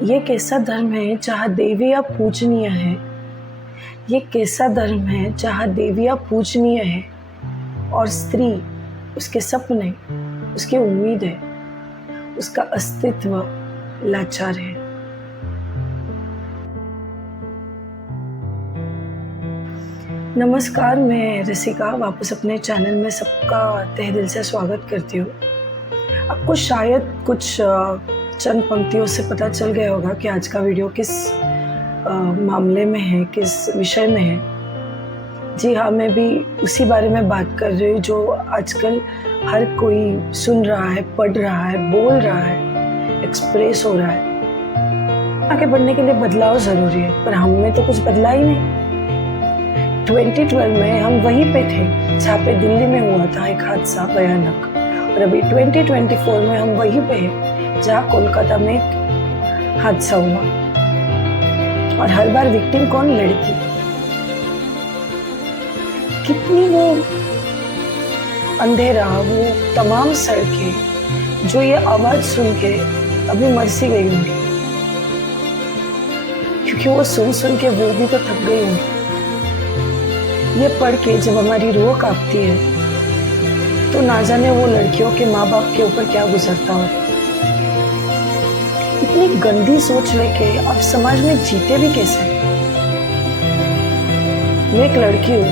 ये कैसा धर्म है जहाँ देवियाँ पूजनीय है। ये कैसा धर्म है जहाँ देवियाँ पूजनीय है और स्त्री, उसके सपने, उसकी उम्मीद है, उसका अस्तित्व लाचार है। नमस्कार, मैं रसिका वापस अपने चैनल में सबका तहे दिल से स्वागत करती हूँ। आपको शायद कुछ चंद पंक्तियों से पता चल गया होगा कि आज का वीडियो किस मामले में है, किस विषय में है। जी हाँ, मैं भी उसी बारे में बात कर रही हूँ जो आजकल हर कोई सुन रहा है, पढ़ रहा है, बोल रहा है, एक्सप्रेस हो रहा है। आगे बढ़ने के लिए बदलाव ज़रूरी है, पर हम में तो कुछ बदला ही नहीं। 2012 में हम वहीं पे थे जहाँ पे दिल्ली में हुआ था एक हादसा भयानक, और अभी 2024 में हम वहीं पे हैं जहाँ कोलकाता में एक हादसा हुआ। और हर बार विक्टिम कौन? लड़की। कितनी वो अंधेरा, वो तमाम सड़कें जो ये आवाज सुन के अभी मर सी गई होंगी, क्योंकि वो सुन के वो भी तो थक गई होंगी। ये पढ़ के जब हमारी रूह कांपती है तो ना जाने वो लड़कियों के माँ बाप के ऊपर क्या गुजरता हो। इतनी गंदी सोच लेके आप समाज में जीते भी कैसे? मैं एक लड़की हूँ,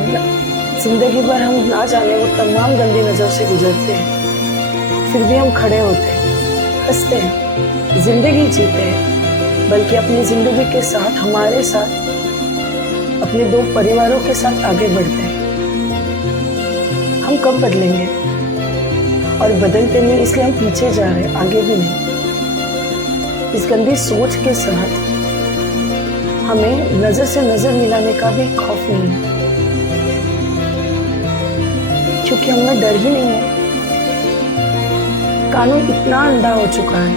जिंदगी भर हम ना जाने वो तमाम गंदी नजर से गुजरते हैं, फिर भी हम खड़े होते हैं, हंसते हैं, जिंदगी जीते हैं, बल्कि अपनी जिंदगी के साथ, हमारे साथ, अपने दो परिवारों के साथ आगे बढ़ते हैं। हम कब बदलेंगे? और बदलते नहीं, इसलिए हम पीछे जा रहे हैं, आगे भी नहीं। इस गंदी सोच के साथ हमें नजर से नजर मिलाने का भी खौफ नहीं है, क्योंकि हमें डर ही नहीं है। कानून इतना अंधा हो चुका है,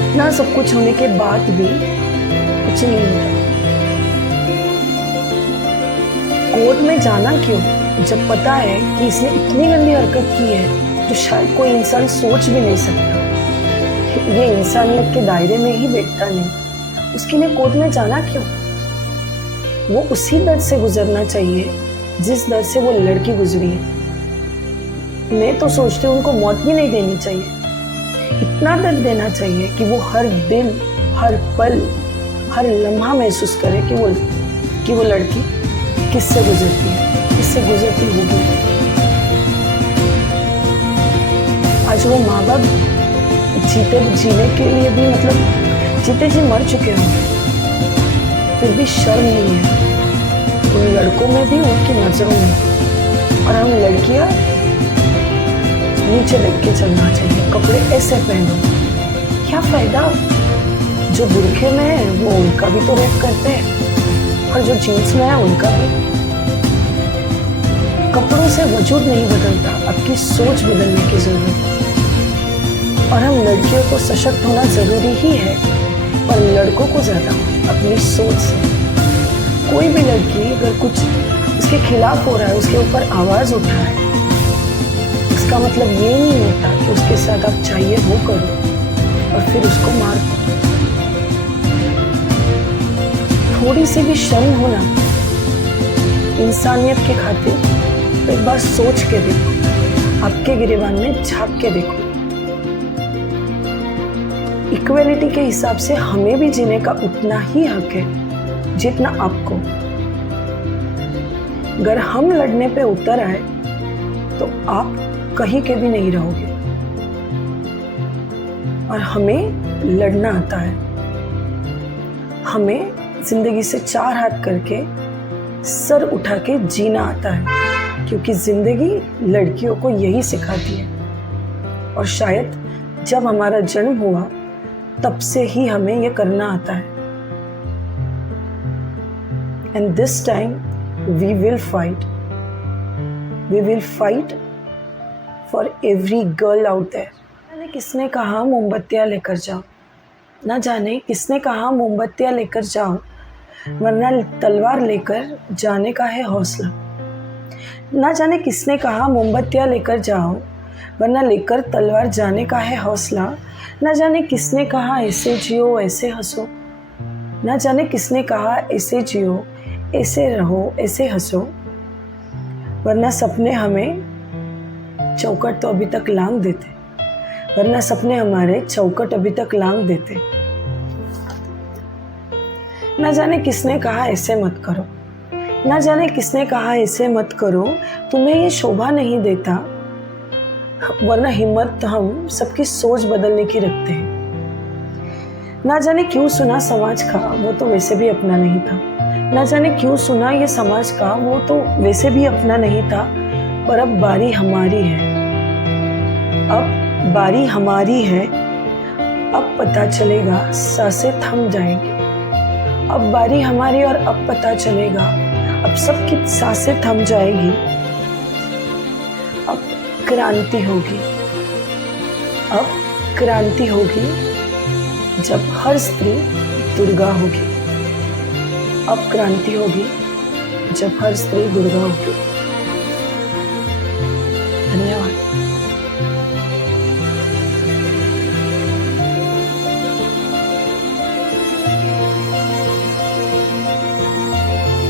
इतना सब कुछ होने के बाद भी कुछ नहीं होता। कोर्ट में जाना क्यों, जब पता है कि इसने इतनी गंदी हरकत की है जो शायद कोई इंसान सोच भी नहीं सकता। ये इंसानियत के दायरे में ही बैठता नहीं, उसके लिए कोर्ट में जाना क्यों? वो उसी दर्द से गुजरना चाहिए जिस दर्द से वो लड़की गुजरी है। मैं तो सोचती हूँ उनको मौत भी नहीं देनी चाहिए। इतना दर्द देना चाहिए कि वो हर दिन, हर पल, हर लम्हा महसूस करे कि वो लड़की किससे गुजरती है, किससे गुजरती होगी। आज वो माँ बाप जीने के लिए भी जीते जी मर चुके होंगे, फिर भी शर्म नहीं है उन लड़कों में भी, उनकी नजरों में। और हम लड़कियां नीचे देख के चलना चाहिए, कपड़े ऐसे पहनो। क्या फायदा? जो बुरखे में है वो उनका भी तो रेप करते हैं, और जो जीन्स में है उनका भी। कपड़ों से वजूद नहीं बदलता, आपकी सोच बदलने की जरूरत है। और हम लड़कियों को सशक्त होना जरूरी ही है, पर लड़कों को ज्यादा अपनी सोच से। कोई भी लड़की अगर कुछ उसके खिलाफ हो रहा है, उसके ऊपर आवाज उठा है, इसका मतलब ये नहीं होता कि उसके साथ आप चाहिए वो करो और फिर उसको मार दो। थोड़ी सी भी शर्म होना इंसानियत के खातिर, तो एक बार सोच के देखो, आपके गिरेबान में झांक के देखो। इक्वेलिटी के हिसाब से हमें भी जीने का उतना ही हक है जितना आपको। अगर हम लड़ने पे उतर आए तो आप कहीं के भी नहीं रहोगे। और हमें लड़ना आता है, हमें जिंदगी से चार हाथ करके सर उठा के जीना आता है, क्योंकि जिंदगी लड़कियों को यही सिखाती है। और शायद जब हमारा जन्म हुआ तब से ही हमें यह करना आता है। And this time we will fight for every girl out there. ना जाने किसने कहा मोमबत्तियां लेकर जाओ, ना जाने किसने कहा मोमबत्तियां लेकर जाओ, वरना तलवार लेकर जाने का है हौसला। ना जाने किसने कहा मोमबत्तियां लेकर जाओ, वरना लेकर तलवार जाने का है हौसला। ना जाने किसने कहा ऐसे जियो ऐसे हंसो, ना जाने किसने कहा ऐसे जियो ऐसे रहो ऐसे हंसो, वरना सपने हमें चौखट तो अभी तक लांग देते, वरना सपने हमारे चौखट अभी तक लांग देते। ना जाने किसने कहा ऐसे मत करो, ना जाने किसने कहा ऐसे मत करो, तुम्हें ये शोभा नहीं देता, वरना हिम्मत हम सबकी सोच बदलने की रखते हैं। ना जाने क्यों सुना समाज का, वो तो वैसे भी अपना नहीं था, ना जाने क्यों सुना ये समाज का, वो तो वैसे भी अपना नहीं था। पर अब बारी हमारी है, अब बारी हमारी है, अब पता चलेगा सांसें थम जाएंगी। अब बारी हमारी और अब पता चलेगा, अब सबकी सांसें थम जाएगी। अब क्रांति होगी, अब क्रांति होगी, जब हर स्त्री दुर्गा होगी। अब क्रांति होगी जब हर स्त्री दुर्गा होगी।